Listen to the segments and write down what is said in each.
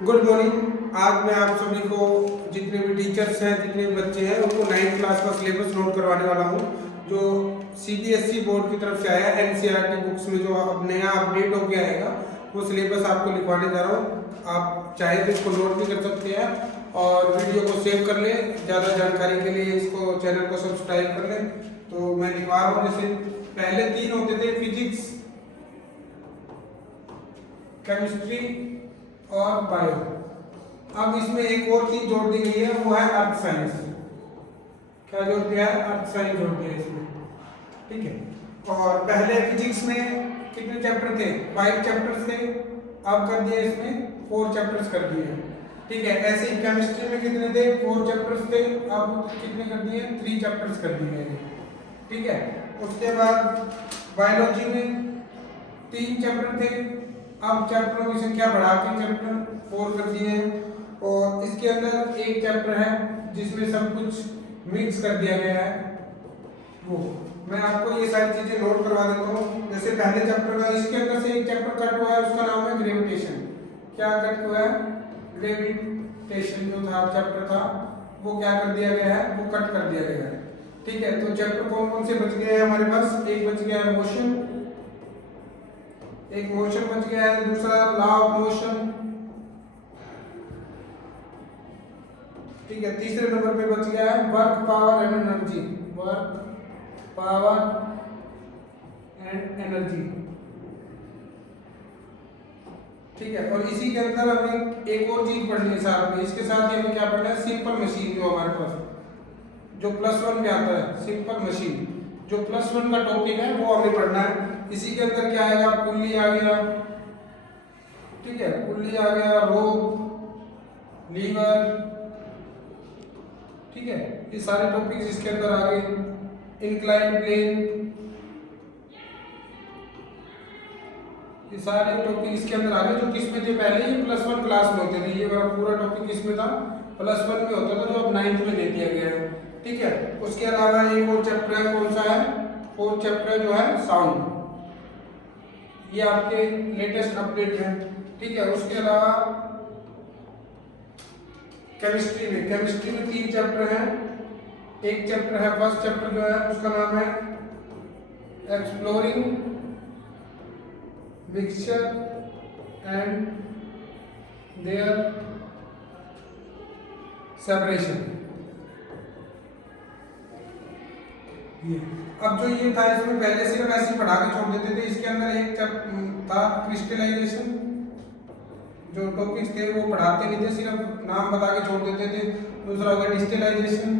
Good morning. आज मैं आप सभी को जितने भी टीचर्स हैं, जितने भी बच्चे हैं, उनको 9th क्लास का सिलेबस नोट करवाने वाला हूँ, जो सीबीएसई बोर्ड की तरफ से आया। एनसीईआरटी बुक्स में जो अब नया अपडेट हो गया आएगा, वो सिलेबस आपको लिखवाने जा रहा हूँ। आप चाहे तो इसको नोट भी कर सकते हैं और वीडियो को सेव कर लें। ज़्यादा जानकारी के लिए इसको चैनल को सब्सक्राइब कर लें। तो मैं लिखवा रहा हूँ। जैसे पहले 3 होते थे, फिजिक्स, केमिस्ट्री और बायो। अब इसमें एक और चीज जोड़ दी गई है, वो है अर्थ साइंस। क्या जोड़ दिया है? अर्थ साइंस जोड़ दिया है इसमें। ठीक है। और पहले फिजिक्स में कितने चैप्टर थे? 5 चैप्टर्स थे। अब कर दिए इसमें 4 चैप्टर्स कर दिए। ठीक है। ऐसे ही केमिस्ट्री में कितने थे? 4 चैप्टर्स थे। अब कितने कर दिए? 3 चैप्टर्स कर दिए हैं। ठीक है। उसके बाद बायोलॉजी में 3 चैप्टर थे। अब चैप्टरों की संख्या बढ़ा के चैप्टर 4 कर दिए हैं। और इसके अंदर एक चैप्टर है जिसमें सब कुछ मिक्स कर दिया गया है। वो मैं आपको ये सारी चीजें नोट करवा देता हूँ। जैसे पहले चैप्टर का, इसके अंदर से एक चैप्टर कट हुआ है, उसका नाम है ग्रेविटेशन। क्या कट हुआ है? ग्रेविटेशन जो था चैप्टर था, वो क्या कर दिया गया है? वो कट कर दिया गया है। ठीक है। तो चैप्टर कौन कौन से बच गए हैं हमारे पास? एक बच गया है मोशन, एक मोशन बच गया है, दूसरा लॉ ऑफ मोशन। ठीक है। तीसरे नंबर पे बच गया है work, power and energy. Work, power and energy. ठीक है। और इसी के अंदर हमें एक और चीज पढ़नी है साथ में। इसके साथ ही हमें क्या पढ़ना है? सिंपल मशीन, जो हमारे पास जो +1 में आता है, सिंपल मशीन, जो +1 का टॉपिक है, वो हमें पढ़ना है। इसी के अंदर क्या आएगा? पुल्ली आ गया। ठीक है। पुल्ली आ गया, रोप, लीवर। ठीक है। ये सारे टॉपिक्स इसके अंदर आ गए। इंक्लाइन प्लेन, ये सारे टॉपिक इसके अंदर आ गए, जो किसमें थे? पहले ये +1 क्लास में होते थे। ये पूरा टॉपिक किसमें था? +1 में होता था, जो अब 9th में दे दिया गया है। ठीक है। उसके अलावा एक और चैप्टर है, कौन सा है? 4th चैप्टर जो है साउंड। ये आपके लेटेस्ट अपडेट है। ठीक है। उसके अलावा केमिस्ट्री में 3 चैप्टर हैं। एक चैप्टर है, फर्स्ट चैप्टर जो है उसका नाम है exploring mixture and their separation. ये अब जो ये था, इसमें पहले सिर्फ ऐसे ही पढ़ा के छोड़ देते थे। इसके अंदर एक चैप्टर था क्रिस्टलाइजेशन। जो टॉपिक्स थे वो पढ़ाते नहीं थे, सिर्फ नाम बता के छोड़ देते थे। दूसरा होगा डिस्टिलाइजेशन,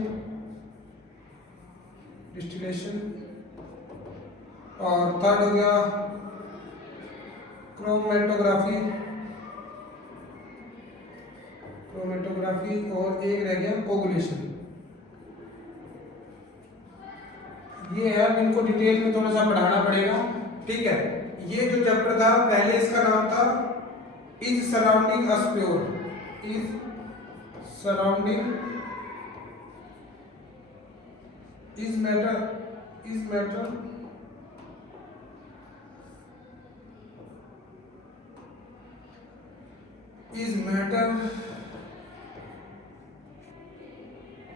डिस्टिलेशन। और थर्ड हो गया क्रोमेटोग्राफी, और एक रह गया कोगुलेशन। ये है, इनको डिटेल में थोड़ा सा पढ़ाना पड़ेगा। ठीक है। ये जो चैप्टर था, पहले इसका नाम था is surrounding us pure, is surrounding, is matter, is matter is matter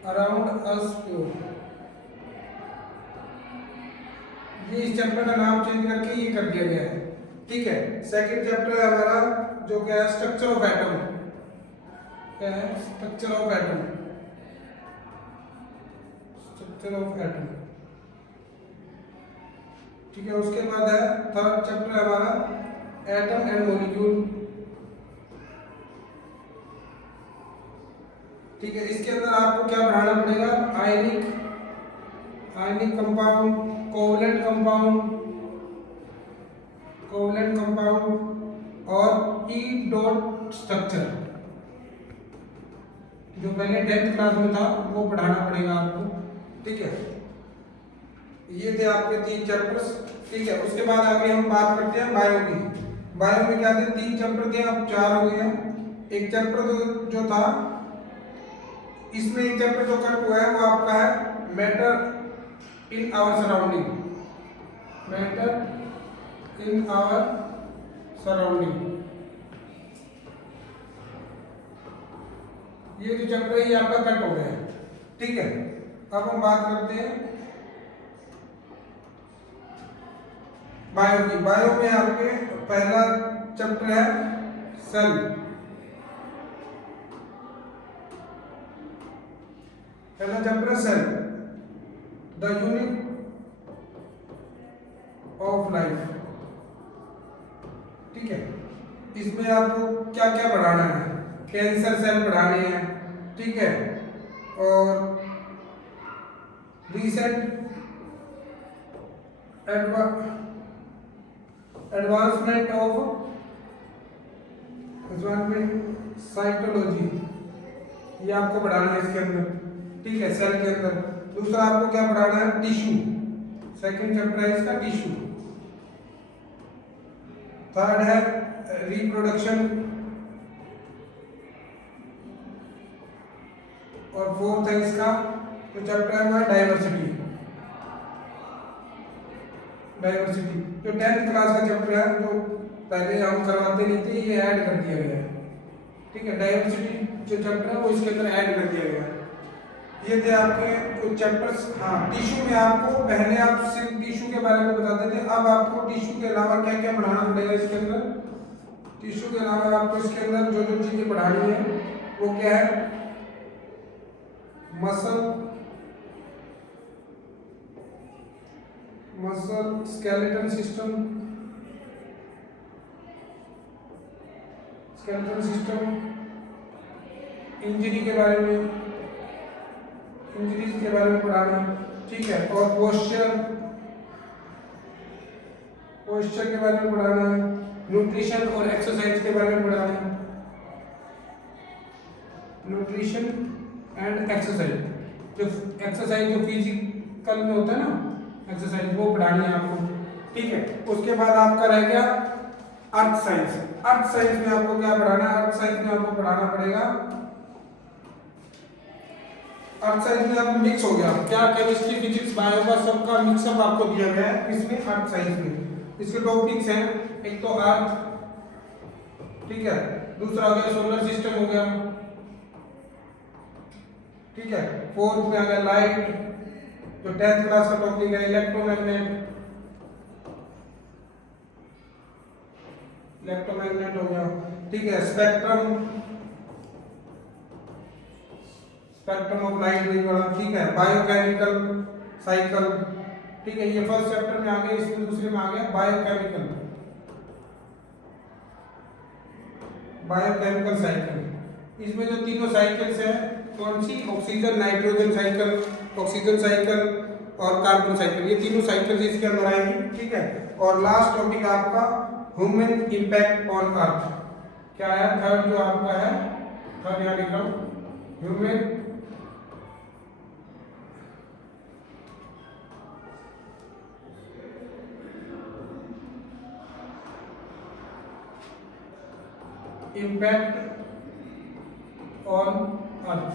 around us pure। ये इस चैप्टर का नाम चेंज करके ये कर दिया गया है। ठीक है। सेकंड चैप्टर है हमारा, जो क्या है? Structure of atom. क्या है? Structure of atom, structure of atom. ठीक है। उसके बाद है थर्ड चैप्टर हमारा एटम एंड मॉलिक्यूल। ठीक है। इसके अंदर आपको क्या पढ़ाना पड़ेगा? आयनिक कंपाउंड, कोवलेंट कंपाउंड और ई डॉट स्ट्रक्चर, जो पहले 10th क्लास में था, वो पढ़ाना पड़ेगा आपको। ठीक है। ये थे आपके 3 चैप्टर्स। ठीक है। उसके बाद आगे हम बात करते हैं बायो की। बायो में क्या थे? 3 चैप्टर थे, अब 4 हो गए हैं। एक चैप्टर जो था, इसमें एक चैप्टर जो कट हुआ है, वो आपका है matter in our surrounding, matter in our surrounding. ये जो चैप्टर है ये आपका कट हो गया है, ठीक है। अब हम बात करते हैं बायो की। बायो में आपके पहला चैप्टर है सेल। पहला chapter cell, the unit of life, ठीक है। इसमें आपको क्या क्या पढ़ाना है, कैंसर सेल पढ़ाने हैं, ठीक है। और रिसेंट एडवांसमेंट ऑफ साइटोलॉजी, ये आपको पढ़ाना है इसके अंदर, ठीक है, सेल के अंदर। दूसरा आपको क्या पढ़ाना है, टिश्यू। सेकंड चैप्टर है इसका टिश्यू। थर्ड है रिप्रोडक्शन, और फोर्थ है इसका जो चैप्टर है वो है डाइवर्सिटी। डाइवर्सिटी जो 10th क्लास का चैप्टर है, जो पहले हम करवाते नहीं थे, ये ऐड कर दिया गया है, ठीक है। डाइवर्सिटी जो चैप्टर है वो इसके अंदर ऐड कर दिया गया है। ये थे आपके कुछ चैप्टर्स। हाँ, टिश्यू में आपको पहले आप सिर्फ टिश्यू के बारे में बताते थे, अब आपको टिश्यू के अलावा क्या क्या पढ़ाना पड़ेगा इसके अंदर। टिश्यू के अलावा आपको इसके अंदर जो जो चीजें पढ़ानी है वो क्या है, मसल स्केलेटल सिस्टम, इंजरी के बारे में, इंजरीज के बारे में पढ़ाना, ठीक है। और पोस्चर के बारे में पढ़ाना, न्यूट्रिशन और एक्सरसाइज के बारे में पढ़ाना, न्यूट्रिशन एंड एक्सरसाइज, जो एक्सरसाइज जो फिजिकल में होता है ना एक्सरसाइज, वो पढ़ानी है आपको, ठीक है। उसके बाद आपका रह गया अर्थ साइंस। अर्थ साइंस में आपको क्या पढ़ाना है, अर्थ साइंस में आपको पढ़ाना पड़ेगा, अर्थ साइंस में आपको मिक्स हो गया क्या, केमिस्ट्री फिजिक्स बायो का सबका मिक्सअप आपको दिया गया है इसमें अर्थ साइंस में। इसके टॉपिक्स हैं, एक तो अर्थ, ठीक है, दूसरा हो गया सोलर सिस्टम हो गया, ठीक है। फोर्थ में आ गया लाइट, जो 10th क्लास का टॉपिक है, इलेक्ट्रोमैग्नेट हो गया, ठीक है। स्पेक्ट्रम ऑफ लाइट भी पढ़ा, ठीक है। बायोकेमिकल साइकिल, ठीक है, ये फर्स्ट चैप्टर में आ गया। इसमें दूसरे में आ गया बायोकेमिकल साइकिल। इसमें जो तीनों साइकिल्स हैं कौन सी, oxygen nitrogen cycle, oxygen cycle और कार्बन साइकिल, ये तीनों साइकिल्स इसके अंदर आएंगी, ठीक है। और लास्ट टॉपिक आपका ह्यूमन इंपैक्ट ऑन अर्थ, क्या है थर्ड जो आपका है, थर्ड यहाँ लिख रहा हूँ, ह्यूमन इम्पैक्ट ऑन अर्थ,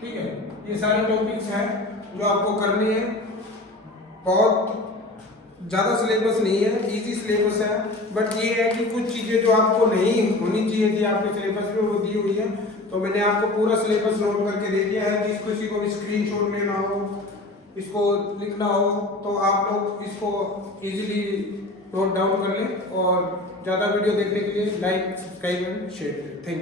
ठीक है। ये सारे टॉपिक्स हैं जो आपको करने हैं। बहुत ज़्यादा सिलेबस नहीं है, इजी सिलेबस है, बट ये है कि कुछ चीज़ें जो आपको नहीं होनी चाहिए थी आपके सिलेबस में वो दी हुई है। तो मैंने आपको पूरा सिलेबस नोट करके दे दिया है। जिस किसी को भी स्क्रीनशॉट लेना हो, इसको लिखना हो, तो आप लोग इसको इजीली नोट डाउन कर लें। और ज़्यादा वीडियो देखने के लिए लाइक, सब्सक्राइब एंड शेयर करें। Thank you.